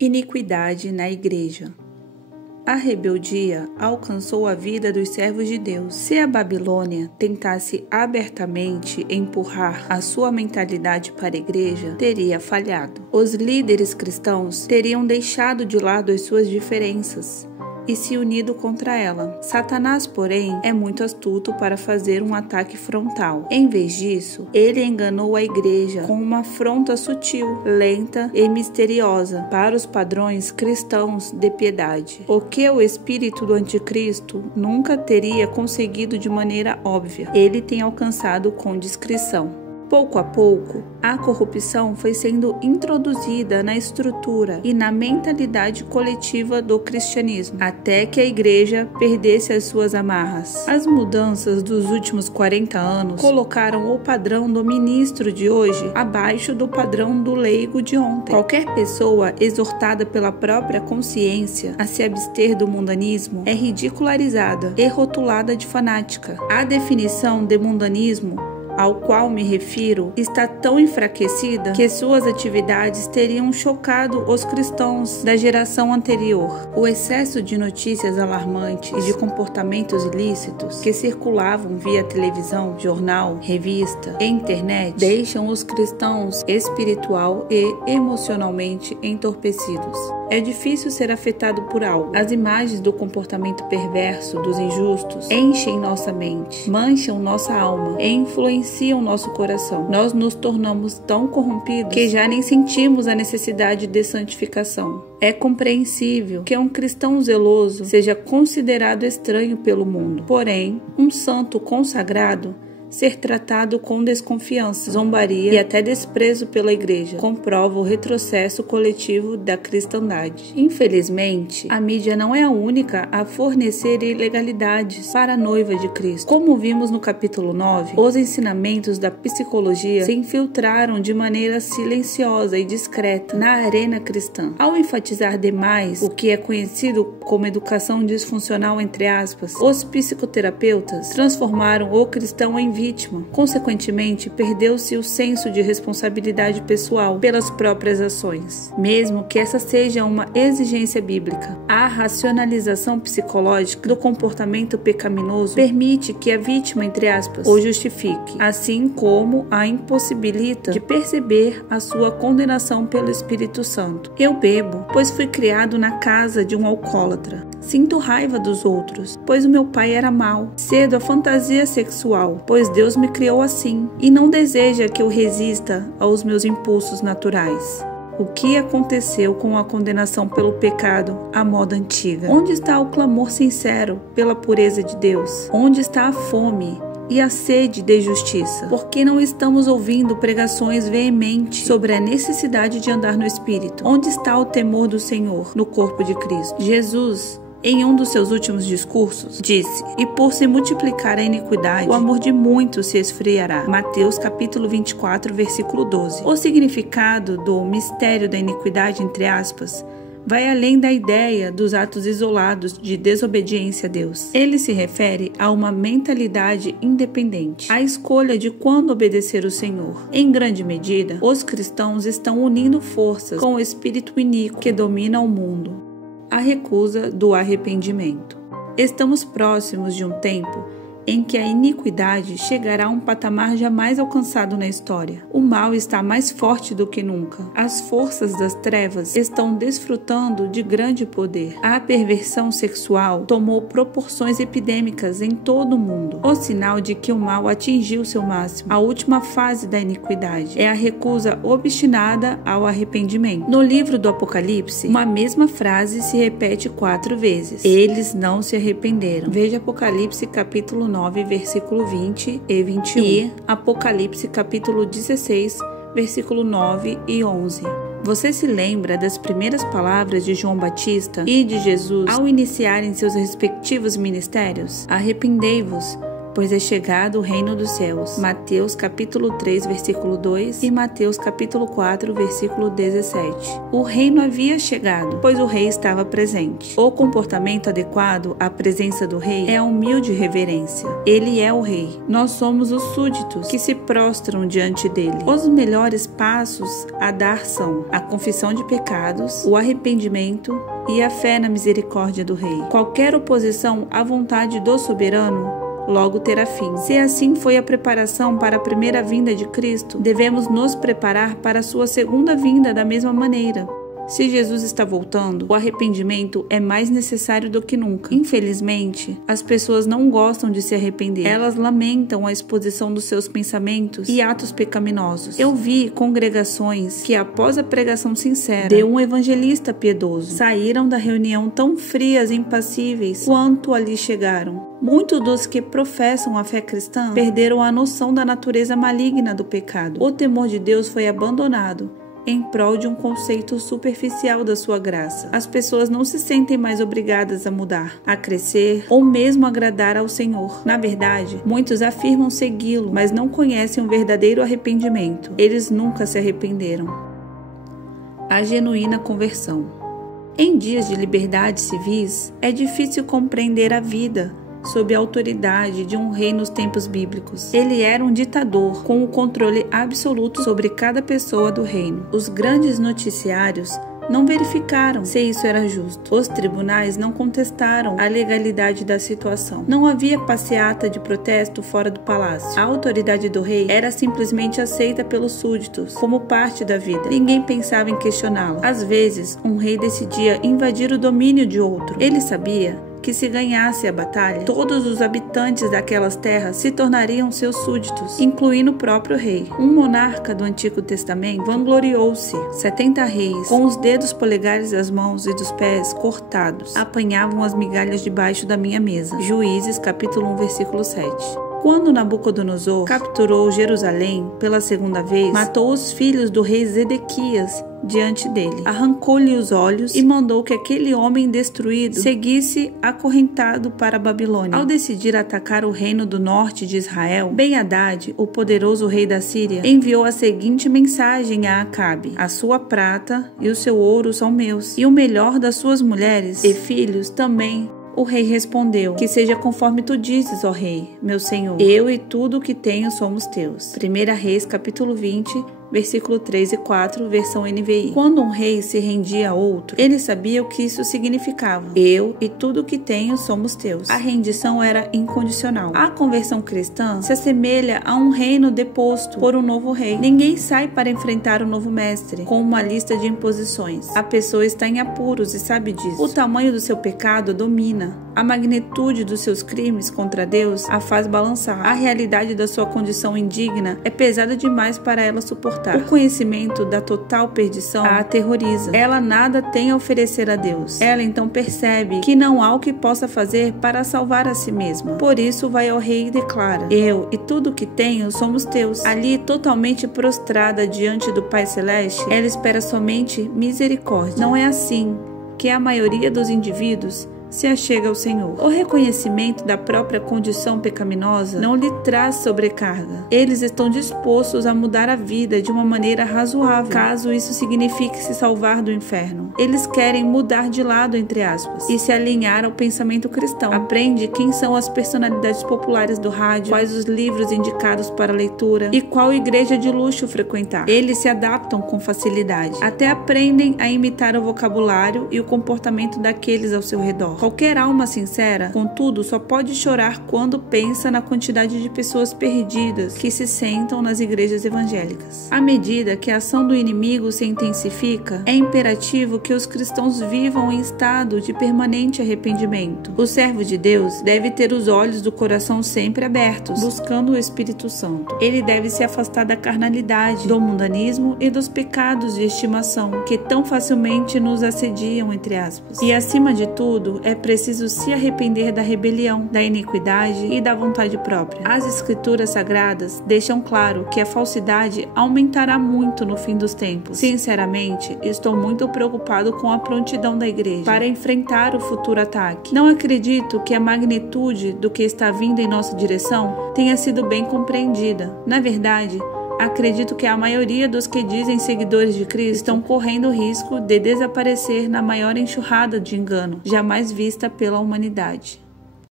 Iniquidade na Igreja. A rebeldia alcançou a vida dos servos de Deus. Se a Babilônia tentasse abertamente empurrar a sua mentalidade para a igreja, teria falhado. Os líderes cristãos teriam deixado de lado as suas diferenças e se unido contra ela. Satanás, porém, é muito astuto para fazer um ataque frontal. Em vez disso, ele enganou a igreja com uma afronta sutil, lenta e misteriosa para os padrões cristãos de piedade. O que o espírito do anticristo nunca teria conseguido de maneira óbvia, ele tem alcançado com discrição. Pouco a pouco, a corrupção foi sendo introduzida na estrutura e na mentalidade coletiva do cristianismo, até que a igreja perdesse as suas amarras. As mudanças dos últimos 40 anos colocaram o padrão do ministro de hoje abaixo do padrão do leigo de ontem. Qualquer pessoa exortada pela própria consciência a se abster do mundanismo é ridicularizada e rotulada de fanática. A definição de mundanismo ao qual me refiro está tão enfraquecida que suas atividades teriam chocado os cristãos da geração anterior. O excesso de notícias alarmantes e de comportamentos ilícitos que circulavam via televisão, jornal, revista e internet deixam os cristãos espiritual e emocionalmente entorpecidos. É difícil ser afetado por algo. As imagens do comportamento perverso dos injustos enchem nossa mente, mancham nossa alma e influenciam nosso coração. Nós nos tornamos tão corrompidos que já nem sentimos a necessidade de santificação. É compreensível que um cristão zeloso seja considerado estranho pelo mundo. Porém, um santo consagrado ser tratado com desconfiança, zombaria e até desprezo pela igreja comprova o retrocesso coletivo da cristandade. Infelizmente, a mídia não é a única a fornecer ilegalidades para a noiva de Cristo. Como vimos no capítulo 9, os ensinamentos da psicologia se infiltraram de maneira silenciosa e discreta na arena cristã. Ao enfatizar demais o que é conhecido como educação disfuncional, entre aspas, os psicoterapeutas transformaram o cristão em vítima. Consequentemente, perdeu-se o senso de responsabilidade pessoal pelas próprias ações, mesmo que essa seja uma exigência bíblica. A racionalização psicológica do comportamento pecaminoso permite que a vítima, entre aspas, o justifique, assim como a impossibilita de perceber a sua condenação pelo Espírito Santo. Eu bebo, pois fui criado na casa de um alcoólatra. Sinto raiva dos outros, pois o meu pai era mau. Cedo a fantasia sexual, pois Deus me criou assim, e não deseja que eu resista aos meus impulsos naturais. O que aconteceu com a condenação pelo pecado à moda antiga? Onde está o clamor sincero pela pureza de Deus? Onde está a fome e a sede de justiça? Por que não estamos ouvindo pregações veementes sobre a necessidade de andar no Espírito? Onde está o temor do Senhor no corpo de Cristo? Jesus, em um dos seus últimos discursos, disse: "E por se multiplicar a iniquidade, o amor de muitos se esfriará." Mateus capítulo 24, versículo 12. O significado do mistério da iniquidade, entre aspas, vai além da ideia dos atos isolados de desobediência a Deus. Ele se refere a uma mentalidade independente, a escolha de quando obedecer o Senhor. Em grande medida, os cristãos estão unindo forças com o espírito iníquo que domina o mundo. A recusa do arrependimento. Estamos próximos de um tempo em que a iniquidade chegará a um patamar jamais alcançado na história. O mal está mais forte do que nunca. As forças das trevas estão desfrutando de grande poder. A perversão sexual tomou proporções epidêmicas em todo o mundo. O sinal de que o mal atingiu seu máximo. A última fase da iniquidade é a recusa obstinada ao arrependimento. No livro do Apocalipse, uma mesma frase se repete 4 vezes. Eles não se arrependeram. Veja Apocalipse capítulo 9, versículo 20 e 21 e Apocalipse capítulo 16, versículo 9 e 11. Você se lembra das primeiras palavras de João Batista e de Jesus ao iniciarem seus respectivos ministérios? Arrependei-vos, pois é chegado o reino dos céus. Mateus capítulo 3, versículo 2 e Mateus capítulo 4, versículo 17. O reino havia chegado, pois o rei estava presente. O comportamento adequado à presença do rei é a humilde reverência. Ele é o rei. Nós somos os súditos que se prostram diante dele. Os melhores passos a dar são a confissão de pecados, o arrependimento e a fé na misericórdia do rei. Qualquer oposição à vontade do soberano logo terá fim. Se assim foi a preparação para a primeira vinda de Cristo, devemos nos preparar para a sua segunda vinda da mesma maneira. Se Jesus está voltando, o arrependimento é mais necessário do que nunca. Infelizmente, as pessoas não gostam de se arrepender. Elas lamentam a exposição dos seus pensamentos e atos pecaminosos. Eu vi congregações que, após a pregação sincera de um evangelista piedoso, saíram da reunião tão frias e impassíveis quanto ali chegaram. Muitos dos que professam a fé cristã perderam a noção da natureza maligna do pecado. O temor de Deus foi abandonado em prol de um conceito superficial da sua graça. As pessoas não se sentem mais obrigadas a mudar, a crescer ou mesmo agradar ao Senhor. Na verdade, muitos afirmam segui-lo, mas não conhecem o verdadeiro arrependimento. Eles nunca se arrependeram. A genuína conversão. Em dias de liberdades civis, é difícil compreender a vida sob a autoridade de um rei nos tempos bíblicos. Ele era um ditador com o controle absoluto sobre cada pessoa do reino. Os grandes noticiários não verificaram se isso era justo. Os tribunais não contestaram a legalidade da situação. Não havia passeata de protesto fora do palácio. A autoridade do rei era simplesmente aceita pelos súditos como parte da vida. Ninguém pensava em questioná-la. Às vezes, um rei decidia invadir o domínio de outro. Ele sabia que se ganhasse a batalha, todos os habitantes daquelas terras se tornariam seus súditos, incluindo o próprio rei. Um monarca do Antigo Testamento vangloriou-se. 70 reis, com os dedos polegares das mãos e dos pés cortados, apanhavam as migalhas debaixo da minha mesa. Juízes capítulo 1, versículo 7. Quando Nabucodonosor capturou Jerusalém pela segunda vez, matou os filhos do rei Zedequias diante dele, arrancou-lhe os olhos e mandou que aquele homem destruído seguisse acorrentado para a Babilônia. Ao decidir atacar o reino do norte de Israel, Ben-Hadad, o poderoso rei da Síria, enviou a seguinte mensagem a Acabe: a sua prata e o seu ouro são meus, e o melhor das suas mulheres e filhos também. O rei respondeu: que seja conforme tu dizes, ó rei, meu senhor. Eu e tudo o que tenho somos teus. 1 Reis, capítulo 20, versículo 3 e 4, versão NVI. Quando um rei se rendia a outro, ele sabia o que isso significava. Eu e tudo o que tenho somos teus. A rendição era incondicional. A conversão cristã se assemelha a um reino deposto por um novo rei. Ninguém sai para enfrentar o novo mestre com uma lista de imposições. A pessoa está em apuros e sabe disso. O tamanho do seu pecado domina. A magnitude dos seus crimes contra Deus a faz balançar. A realidade da sua condição indigna é pesada demais para ela suportar. O conhecimento da total perdição a aterroriza. Ela nada tem a oferecer a Deus. Ela então percebe que não há o que possa fazer para salvar a si mesma. Por isso vai ao rei e declara: eu e tudo o que tenho somos teus. Ali, totalmente prostrada diante do Pai Celeste, ela espera somente misericórdia. Não é assim que a maioria dos indivíduos se achega ao Senhor. O reconhecimento da própria condição pecaminosa não lhe traz sobrecarga. Eles estão dispostos a mudar a vida de uma maneira razoável, caso isso signifique se salvar do inferno. Eles querem mudar de lado, entre aspas, e se alinhar ao pensamento cristão. Aprende quem são as personalidades populares do rádio, quais os livros indicados para leitura e qual igreja de luxo frequentar. Eles se adaptam com facilidade. Até aprendem a imitar o vocabulário e o comportamento daqueles ao seu redor. Qualquer alma sincera, contudo, só pode chorar quando pensa na quantidade de pessoas perdidas que se sentam nas igrejas evangélicas. À medida que a ação do inimigo se intensifica, é imperativo que os cristãos vivam em estado de permanente arrependimento. O servo de Deus deve ter os olhos do coração sempre abertos, buscando o Espírito Santo. Ele deve se afastar da carnalidade, do mundanismo e dos pecados de estimação que tão facilmente nos assediam, entre aspas. E, acima de tudo, é preciso se arrepender da rebelião, da iniquidade e da vontade própria. As Escrituras Sagradas deixam claro que a falsidade aumentará muito no fim dos tempos. Sinceramente, estou muito preocupado com a prontidão da igreja para enfrentar o futuro ataque. Não acredito que a magnitude do que está vindo em nossa direção tenha sido bem compreendida. Na verdade, acredito que a maioria dos que dizem seguidores de Cristo estão correndo o risco de desaparecer na maior enxurrada de engano jamais vista pela humanidade.